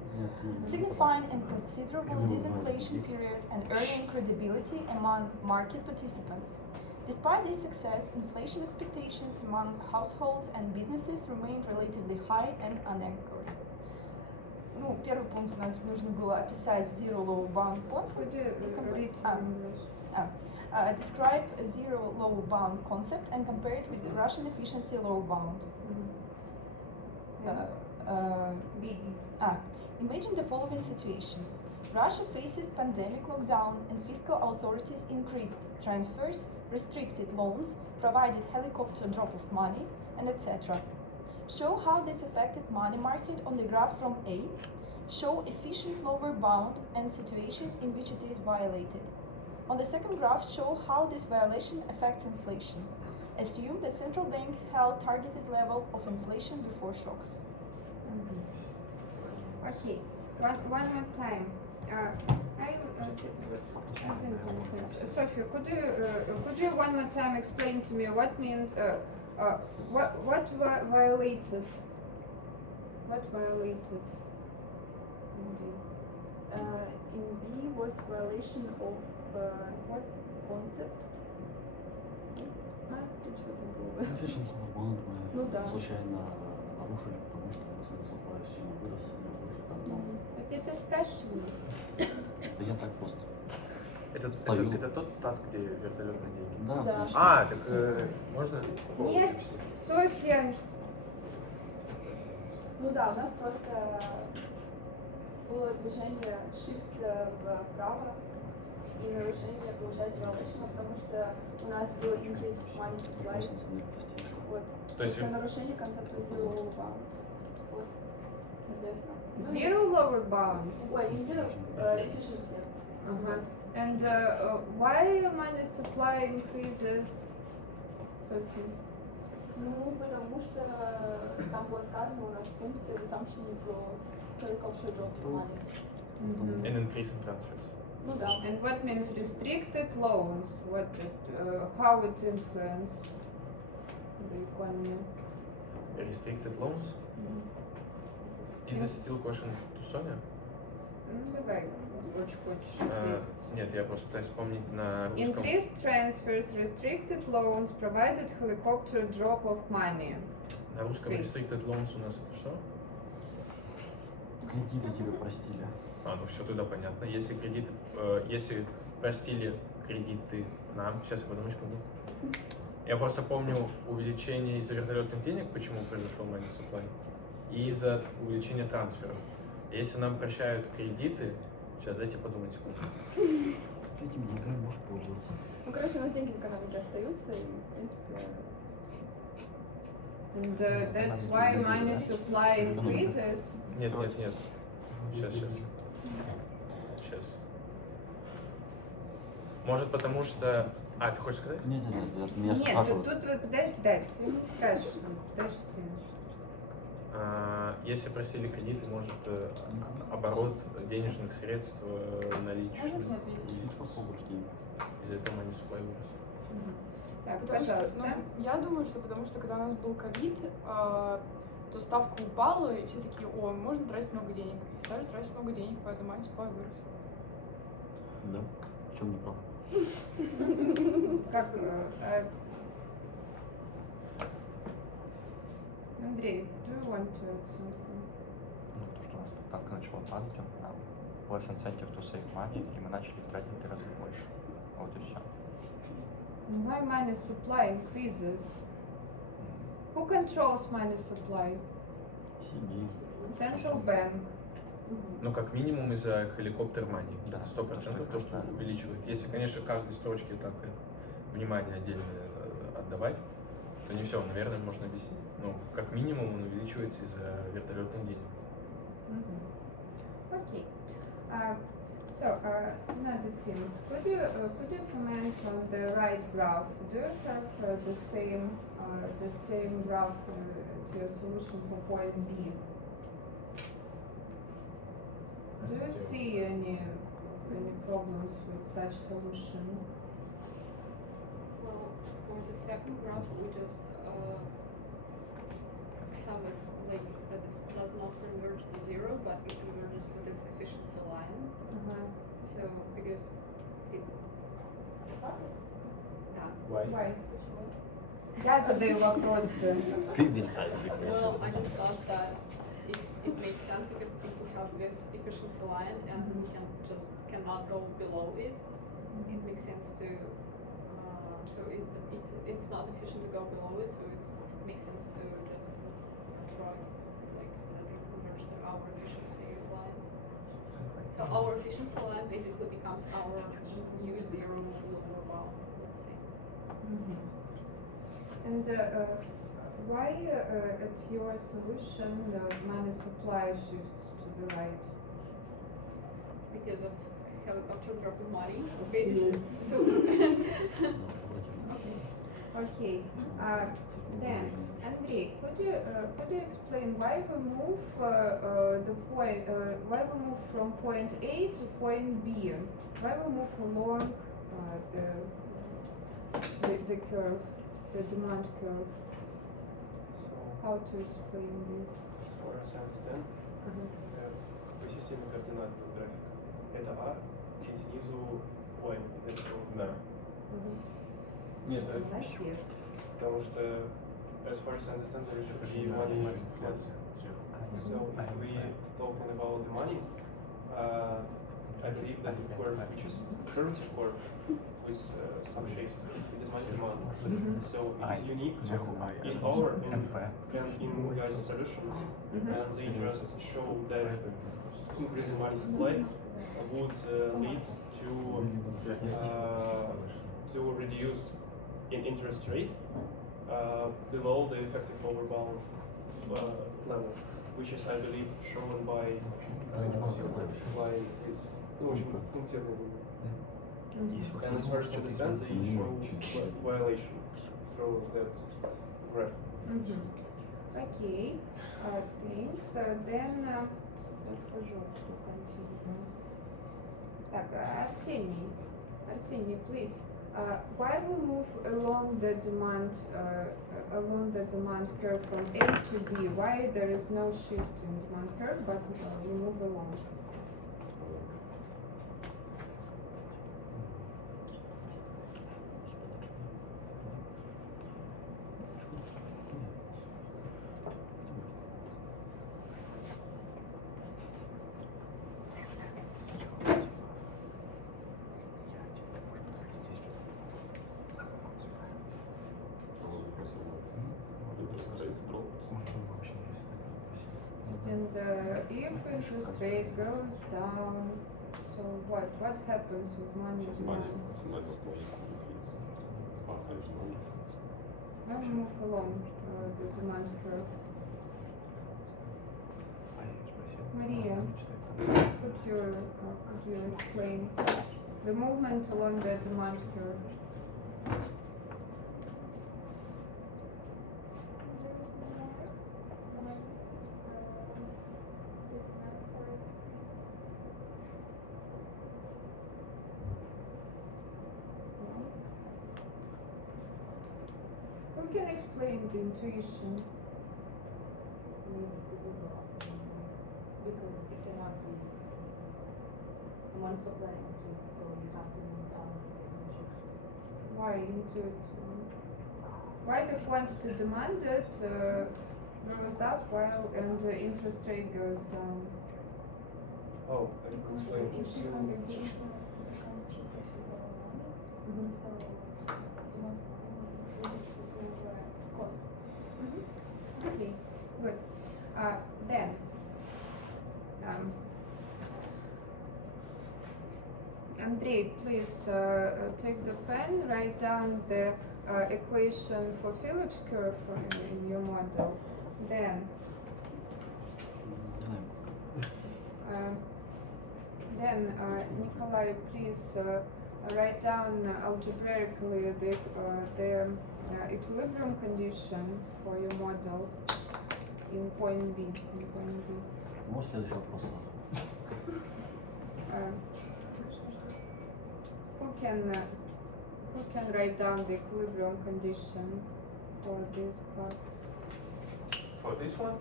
signifying a considerable disinflation period and earning credibility among market participants. Despite this success, inflation expectations among households and businesses remained relatively high and unanchored. Ну, первый пункт у нас нужно было описать Zero Low Bound concept. Could you read in English? Describe a zero low bound concept and compare it with the Russian efficiency low bound. Imagine the following situation. Russia faces pandemic lockdown and fiscal authorities increased transfers, restricted loans, provided helicopter drop of money, and etc. Show how this affected money market on the graph from A. Show efficient lower bound and situation in which it is violated. On the second graph, show how this violation affects inflation. Assume the central bank held targeted level of inflation before shocks. Okay, one more time. I didn't understand. Sophia, could you one more time explain to me what means what violated? What violated? In B was violation of what concept? Efficient lower bound Ну мы да. случайно нарушили, потому что у нас supply сильно вырос, и мы уже там, ну, Так это спрашиваю. да я так просто. Это тот таск, где вертолетные деньги? Да, Да. Так можно? Нет, Софья. Ну да, у нас просто было движение shift вправо и нарушение, получается, violation, потому что у нас был increase of money supply. Просто на самом деле простейший. Вот. То есть Это нарушение концепта zero lower bound. Вот. Соответственно. Zero lower bound. Ой, не zero, efficiency. And why money supply increases? Софи? Ну, потому что там было сказано у нас в пункте assumption про helicopter drop to money. An increase in transfers. Ну да. And what means restricted loans? What how it influence the economy? Restricted loans? Is this still question to Sonia? Ну, давай, очень хочешь ответить. Нет, я просто пытаюсь вспомнить на русском. Increased transfers, restricted loans, provided helicopter drop of money. На русском restricted loans у нас это что? Кредиты тебе простили. Ну все тогда понятно. Если кредиты, если простили кредиты нам, сейчас я подумаю секунду. Я просто помню увеличение из-за вертолетных денег, почему произошел money supply, и из-за увеличения трансферов. Если нам прощают кредиты, сейчас дайте подумать секунду. Этими деньгами можешь пользоваться. Ну, короче, у нас деньги в экономике остаются, и, в принципе... And that's why money supply increases. Нет. Сейчас. Может, потому что... ты хочешь сказать? Нет, меня Нет, спрашивают. тут вы подождите, не спрашиваю. Подождите. Если просили кредиты, может оборот денежных средств наличный. Из-за этого money supply вырос. Так, Потому что, пожалуйста. я думаю, что потому что когда у нас был ковид, то ставка упала, и все такие, можно тратить много денег. И стали тратить много денег, поэтому money supply вырос. Да, в чем не прав? Как, Андрей, do you want to add something? Ну, то, что у нас ставка начала падать, less incentive to save money, и мы начали тратить в 3 раза больше. Вот и все. Why money supply increases? Who controls money supply? Central bank. Ну, как минимум из-за helicopter money. Да, Это 100% то, что увеличивает. Если, конечно, каждой строчке так внимание отдельное отдавать, то не все, наверное, можно объяснить. Ну, как минимум он увеличивается из-за вертолетных денег. Okay. Another things. Could you comment on the right graph? Do you have the same graph to your solution for point B? Do you see any problems with such solution? Well, for the second graph, we just have it like that it does not converge to 0, but it converges to this efficiency line. So because it. Yeah. Why? Я задаю вопросы. Well, I just thought that it makes sense because if we have this efficiency line and we cannot go below it, it makes sense to. So it's not efficient to go below it, so it makes sense to just draw like that it's converged to our efficiency line. So our efficiency line basically becomes our new zero lower bound, let's say. And why at your solution the money supply shifts to the right? Because of helicopter dropping money. Okay, so Okay. Then, Andrei, could you explain why we move why we move from point A to point B? Why we move along the curve, the demand curve? So, How to explain this? as far as I understand, по системе координат графика. Это А, и снизу Y. Да. Нет, Молодец. потому что, as far as I understand, there should be money mass supply. So if we talking about the money, I believe that the curve, which is curved curve with some shapes, it is money demand. So it is unique in our in guys solutions, and they just show that increasing money supply would lead to reduce in interest rate below the effective overbound level, which is, I believe, shown by this and as far as I understand, they show violation. through that graph. Окей, thanks. Then, я схожу в continue. Так, Arsenij, please. Why we move along the demand curve from A to B? Why there is no shift in demand curve, but we move along? And if interest rate goes down, so what happens with money demand? Now we move along the demand curve. Maria, could you explain the movement along the demand curve? Who can explain the intuition? Maybe this is the ultimate one, because it cannot be the one supply increased, so you have to move down if there's no shift. Why intuition? Why the quantity demanded goes up while and the interest rate goes down? Oh, I can explain. Because cheaper to borrow money, so demand increases cost. Okay, good. Then, Andrei, please take the pen, write down the equation for Phillips curve in your model. Then, Nikolai, please write down algebraically the equilibrium condition for your model in point B. Может, следующий вопрос? Who can write down the equilibrium condition for this part? For this one?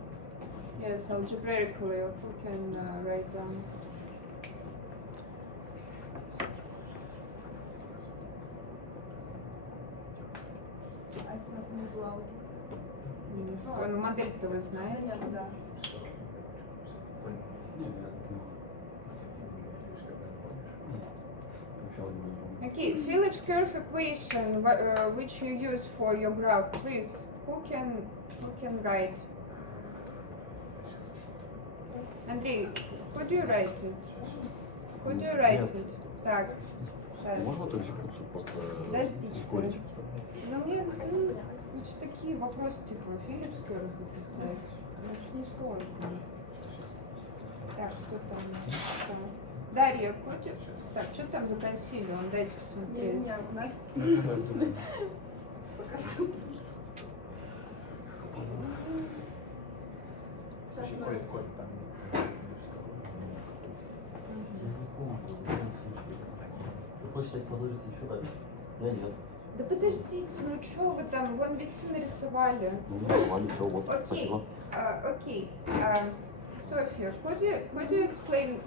Yes, algebraically, who can write down? А если у нас не было Ну, модель-то вы знаете? Да. Okay, Phillips curve equation, which you use for your graph, please. Who can write? Андрей, could you write it? Could you write it? Так, сейчас. Можно эту экзекуцию просто Подождите. ускорить? Ну мне, значит, такие вопросы типа Phillips curve записать. Значит, не сложно. Так, что там? Дарья, could you... Так, что там за консилиум? Дайте посмотреть. У нас пока что. Вы хочете позориться еще дальше? Я нет. Да подождите, ну что вы там? Вон видите, нарисовали. Ну, нормально, все, вот, Окей. спасибо. Okay. Sophia, could you explain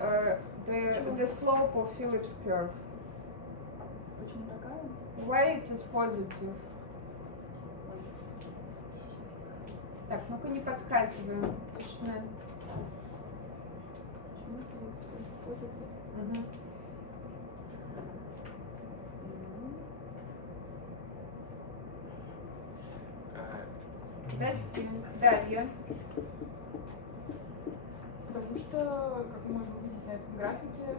the slope of Phillips curve? Почему такая? Why it is positive? Так, ну-ка не подсказываем. Тишина. Почему Phillips позитив? Мгм. Подожди, Дарья. Потому что, как мы можем увидеть на этом графике,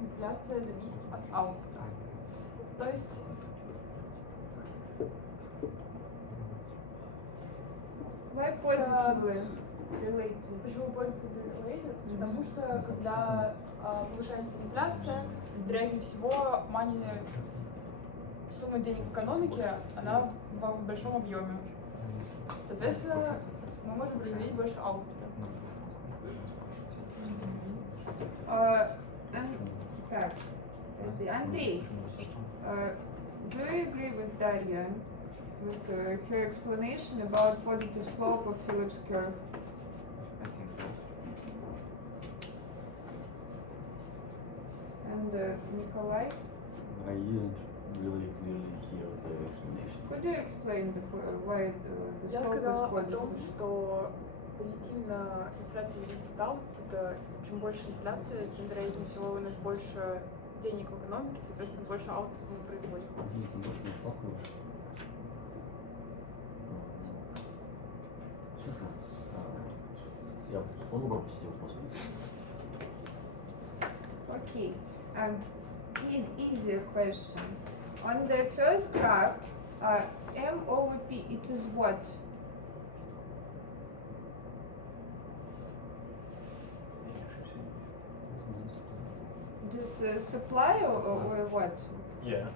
инфляция зависит от аутпута. То есть Why positively related? почему positively related? Потому что когда повышается инфляция, вероятнее всего, сумма денег в экономике, она в большом объеме. Соответственно, мы можем производить больше аутпута. Так, подожди, Андрей, do you agree with Daria, with her explanation about positive slope of Phillips curve? I think so. And Nikolai, I didn't really clearly hear the explanation. could you explain why the Я slope is сказала о том, positive? что позитивно инфляция зависит от аутпута. Чем больше инфляция, тем вероятнее всего у нас больше денег в экономике, соответственно, больше аутпута мы производим. Честно, я вспомнил пропустил просто. Okay, easy question. On the first graph, M over P, it is what? This supply or what? Yeah.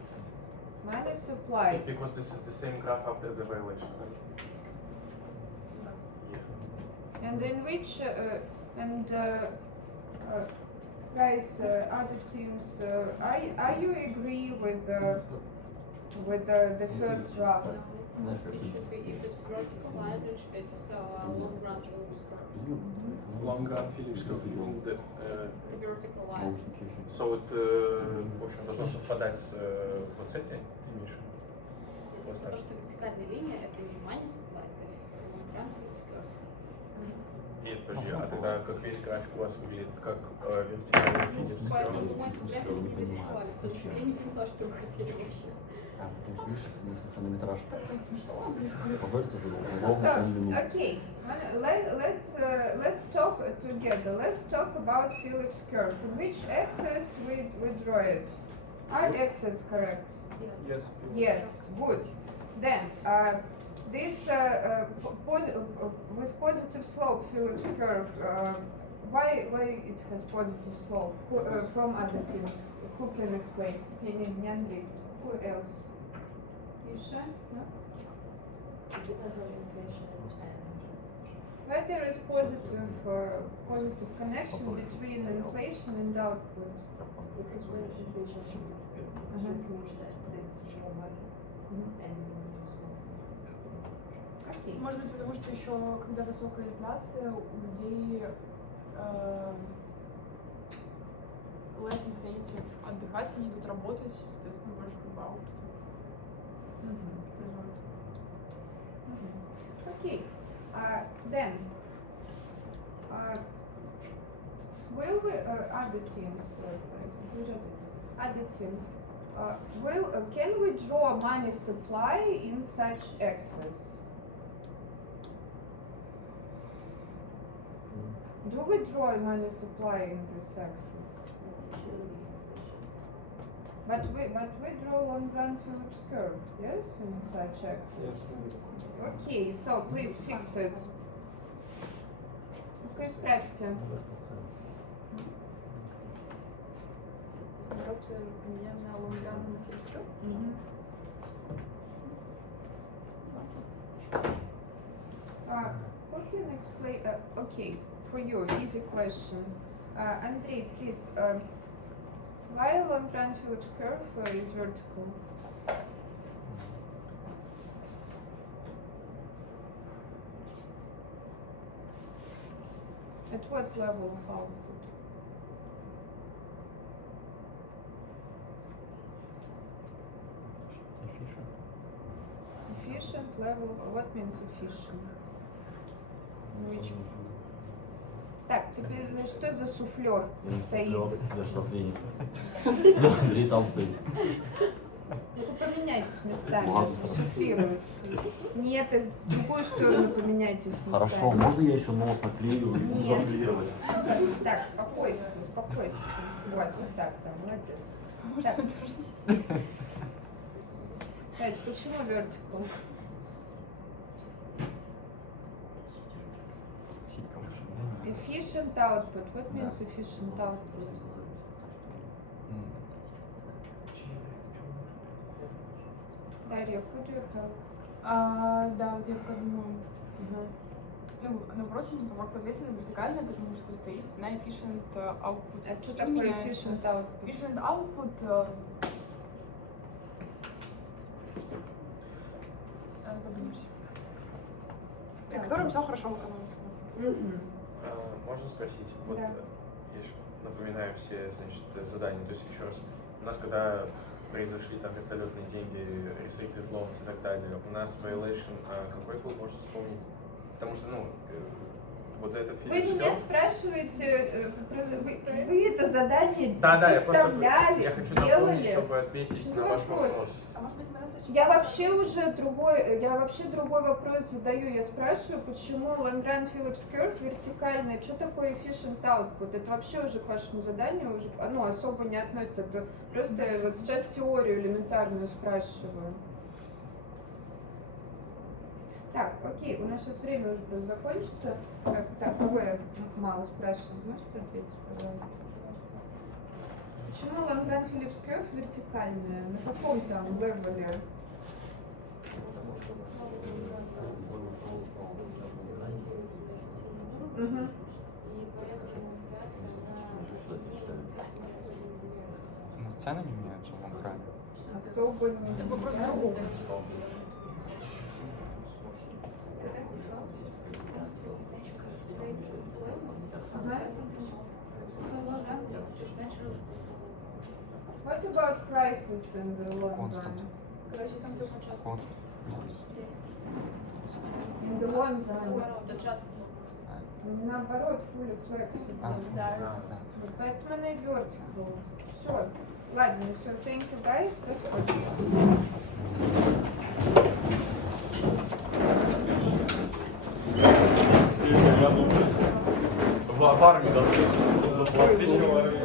Minus supply. Because this is the same graph after the violation. And in which, guys, other teams, are you agree with the first draft? No, it should be, if it's vertical line, it's long run Phillips curve. Long run Phillips curve, you mean the, Vertical line. so it, в общем, должно совпадать с вот с этим, ты имеешь в виду? Вот Потому так. что вертикальная линия это не money supply, это long run Phillips curve. Нет, подожди, а тогда как весь график у вас выглядит, как вертикальный Phillips Поэтому curve? мой взгляд не пересылали, потому что я не поняла, что вы хотели вообще. Потому что, видишь, немножко хронометраж. Позориться So, ровно 3 минуты. okay, let's talk together. Let's talk about Phillips curve. On which axis we draw it? Are axes correct? Yes. Yes, good. Then this with positive slope Phillips curve. Why it has positive slope? From other teams, who can explain? Who else? Isha? No? It depends on inflation and standard. Why there is positive connection between inflation and output? Because when inflation shrinks, this means that there's more money and just more. Okay. Может быть, потому что еще, когда высокая инфляция, у людей less incentive отдыхать, они идут работать, соответственно, больше как бы аутпута производят. Okay. Then, will we other teams? Can we draw money supply in such axis? Do we draw money supply in this axis? But we draw long run Phillips curve, yes, in such axis. Okay, so please fix it. Ну-ка исправьте. Просто поменяем на лонгран на фиксу. Who can explain? Okay, for you, easy question. Andrei, please. Why long run Phillips curve is vertical? At what level of output? Efficient level. What means efficient? Which? Так, ты что за суфлер стоит? Я штрафник. Андрей там стоит. Ну-ка поменяйтесь местами, Ладно. суфлировать. Нет, в другую сторону поменяйтесь местами. Хорошо, можно я еще нос наклею и буду Нет. жонглировать? Так, спокойствие, спокойствие. Вот так, да, молодец. Можно Так. тоже. Кать, почему vertical? Efficient output. What means efficient output? Дарья, could you help? Да, вот я пока думаю, ну, она просто по факту ответственна вертикально, потому что стоит на efficient output. А что Не такое меняется. efficient output? Efficient output, надо подумать. Который писал хорошо в экономике. Можно спросить? Вот Да. я еще напоминаю все, значит, задания. То есть еще раз, у нас когда произошли там вертолетные деньги, restricted loans и так далее, у нас violation какой был, можно вспомнить? Потому что, ну, вот за этот фильм. Вы меня спрашиваете, вы это задание Да, я составляли, я хочу делали? напомнить, чтобы ответить Что на за ваш вопрос? вопрос. А может быть, мы нас очень... Я вообще другой вопрос задаю. Я спрашиваю, почему Lagrange Phillips Curve вертикальная, что такое efficient output? Это вообще уже к вашему заданию уже, ну, особо не относится. Это просто вот сейчас теорию элементарную спрашиваю. Так, окей, у нас сейчас время уже просто закончится. Так, кого я мало спрашиваю? Можете ответить, пожалуйста? Почему Lagrange Phillips Curve вертикальная? На каком там левеле? Мгм. У нас цены не меняются в экране. Особо не. Это вопрос другого. Ага. What about prices in the long Constant. run? Короче, там все кончается. Вот. In the long run. Наоборот, adjust. Наоборот, fully flexible. Да. Вот поэтому она и vertical. Все. Ладно, все. Thank you, guys. Расходимся. В армии, да? Последнего в армии.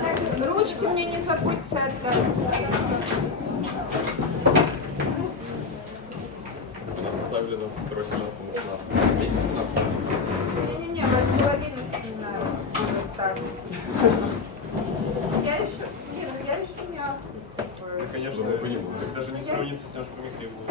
Так, ручки мне не забудьте отдать. У нас ставили на второй семинар, потому что у нас есть семинар. Не-не-не, вот половину семинара. Вот так. Я еще не Ну, конечно, мы понимаем. Когда же не сравнится с тем, что мы требуем.